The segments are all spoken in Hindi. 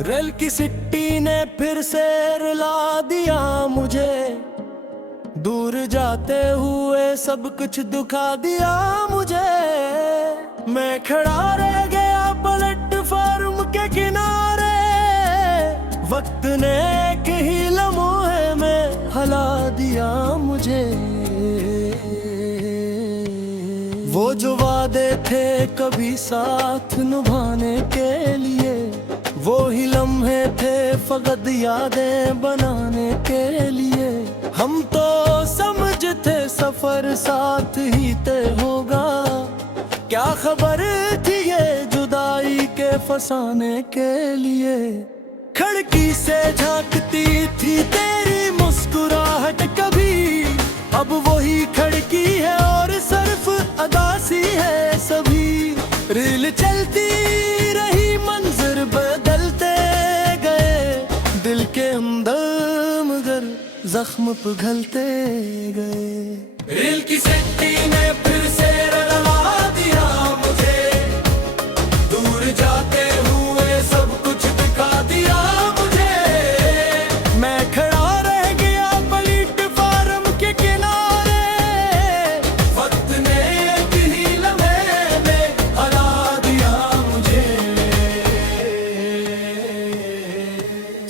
रेल की सिट्टी ने फिर से रुला दिया मुझे, दूर जाते हुए सब कुछ दुखा दिया मुझे। मैं खड़ा रह गया प्लेटफार्म के किनारे, वक्त ने एक ही लम्हे में हला दिया मुझे। वो जो वादे थे कभी साथ निभाने के लिए, वो ही लम्हे थे फकत यादें बनाने के लिए। हम तो समझते सफर साथ ही तय होगा, क्या खबर थी ये जुदाई के फसाने के लिए। खिड़की से झांकती थी तेरी मुस्कुराहट कभी, अब वही खिड़की है और सिर्फ अदासी है सभी। रेल चलती रही मंजर बदलते गए, दिल के हमदर्द मगर जख्म पिघलते गए। रेल की सिट्टी ने फिर से रुला दिया मुझे, दूर जाते हुए सब कुछ दिखा दिया मुझे। मैं खड़ा रह गया प्लेटफार्म के किनारे, वक्त ने एक ही लम्हे में हरा दिया मुझे।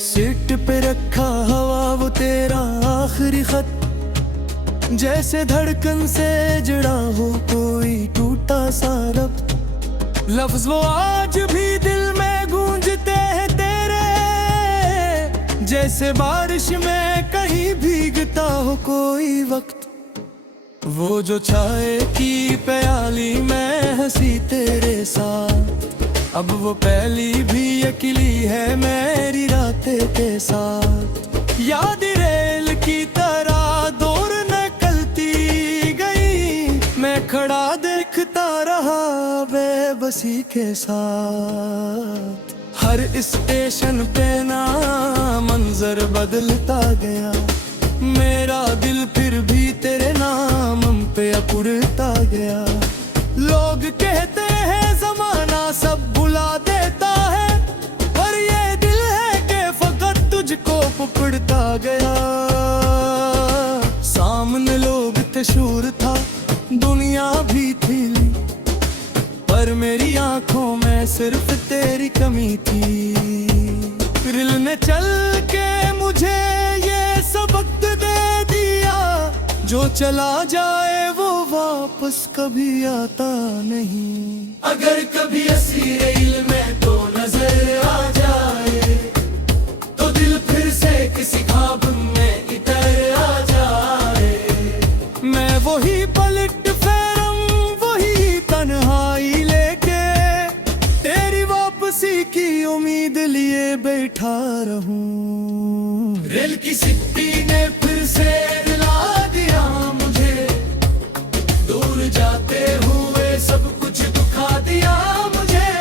सीट पे रखा हवा वो तेरा आखिरी खत, जैसे धड़कन से जुड़ा हो कोई टूटा सा रब्त। लफ्ज वो आज भी दिल में गूंजते हैं तेरे, जैसे बारिश में कहीं भीगता हो कोई वक्त। वो जो चाय की प्याली में हंसी तेरे साथ, अब वो पहली भी अकेली है मेरी रातें के साथ। याद रेल की तरह दूर निकलती गई, मैं खड़ा देखता रहा बेबसी के साथ। हर स्टेशन पे ना मंजर बदलता गया, मेरा दिल फिर भी तेरे नाम पे अकुड़ता गया। लोग कहते हैं जमाना सब भुला देता है, पर ये दिल है कि फकत तुझको पकड़ता गया। सामने लोग थे, शूर था, दुनिया भी थी, पर मेरी आंखों में सिर्फ तेरी कमी थी। दिल ने चल के मुझे ये सबक दे दिया, जो चला जाए वो वापस कभी आता नहीं। अगर कभी ऐसी रेल में तो नजर आ जाए, तो दिल फिर से किसी ख्वाब में इतर आ जाए। मैं वही प्लेटफार्म वही तन्हाई लेके, तेरी वापसी की उम्मीद लिए बैठा रहूं। रेल की सिट्टी ने फिर से रुला दिया मुझे, दूर जाते हुए सब कुछ दुखा दिया मुझे।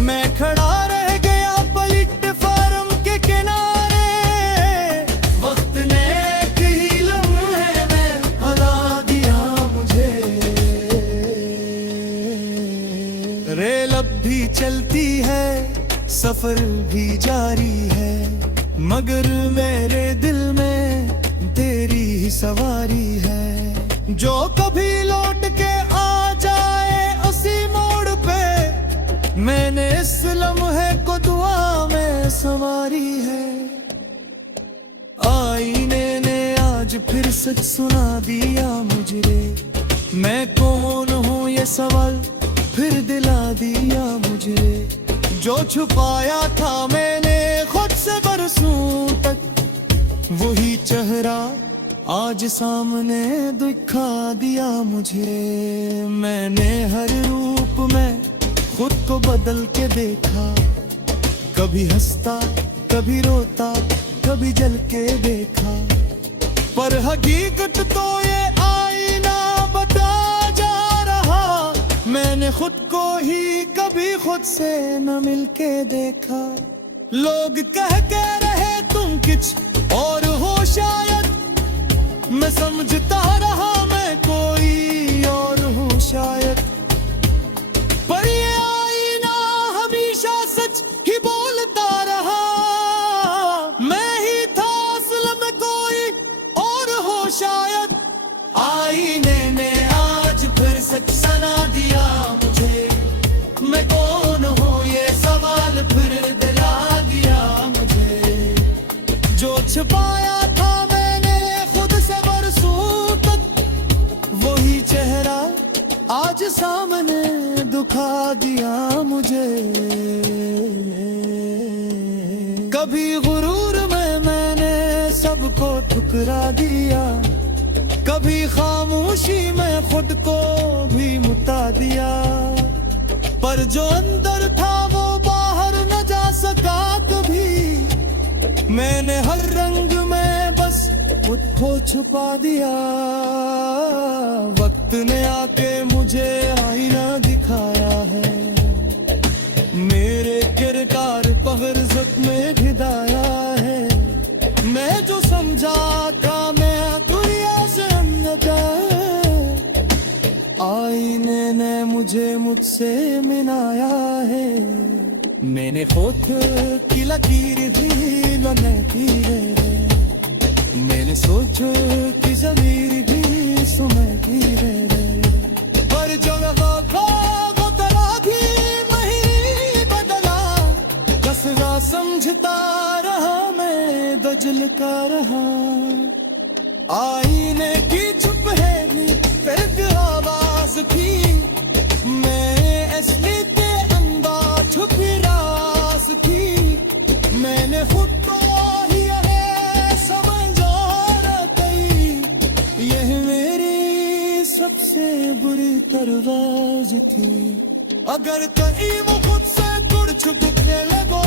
मैं खड़ा रह गया प्लेटफार्म के किनारे, वक्त ने एक ही लम्हे में हरा दिया मुझे। रेल अब भी चलती है, सफर भी जारी है, मगर मेरे दिल में तेरी ही सवारी है। जो कभी लौट के आ जाए उसी मोड़ पे, मैंने इस लम्हे को दुआ में संवारी है। आईने ने आज फिर सच सुना दिया मुझे, मैं कौन हूँ ये सवाल फिर दिला दिया मुझे। जो छुपाया था मैंने खुद से बरसों तक, वही चेहरा आज सामने दिखा दिया मुझे। मैंने हर रूप में खुद को बदल के देखा, कभी हंसता कभी रोता कभी जल के देखा, पर हकीकत तो ये आईना बता जा रहा। मैंने खुद को ही कभी खुद से न मिलके देखा। लोग कह के रहे तुम कुछ और हो शायद, मैं समझता रहा मैं कोई और हूँ शायद, पर ये आईना हमेशा सच ही बोलता रहा। मैं ही था असल में कोई और हो शायद। आईने ने आज फिर सच सुना दिया मुझे, मैं कौन हूँ ये सवाल फिर दिला दिया मुझे। जो छुपाया था मैंने खुद से बरसों तक, वही चेहरा आज सामने दिखा दिया मुझे। कभी गुरूर में मैंने सबको ठुकरा दिया, कभी खामोशी में खुद को भी मुता दिया, पर जो अंदर था वो बाहर न जा सका कभी। मैंने हर रंग में बस खुद को छुपा दिया। वक्त ने आके मुझे आईना दिखाया है, मेरे किरदार पहर में भिदाया है। मैं जो समझा था मैं दुनिया से अन्यथा, आईने ने मुझे मुझसे मिलाया है। मैंने होठ की लकीर भी बनाती है, मैंने सोचो कि ज़मीर भी सुनती है, पर जो वो तरा भी नहीं बदला। कसरा समझता रहा मैं दजल का रहा। आईने की चुप है फिर आवाज की, मैं असली के अंदर छुपी राज की। मैंने खुद को ही है समझा रही, यह मेरी सबसे बुरी तरवाज थी। अगर कहीं वो खुद से जुड़ छुपने लगो,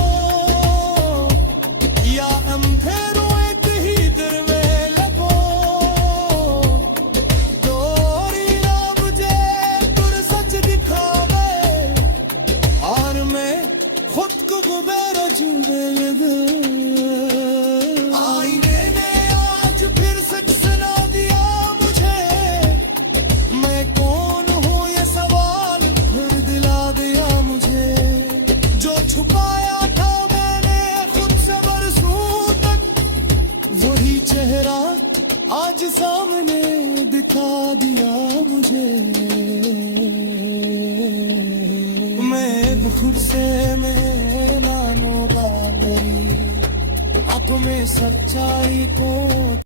या अंधेरों एक ही दर में लगो, तो रीना मुझे तुर सच दिखावे, और मैं खुद को गुबेर जुए लगा। आईने ने आज फिर सच सुना दिया मुझे, मैं कौन हूँ ये सवाल फिर दिला दिया मुझे। जो छुपाया था मैंने खुद से बरसों तक, वही चेहरा आज सामने दिखा दिया मुझे। मैं खुद से मैं मानूंगा मेरी आंखों में सच्चाई को।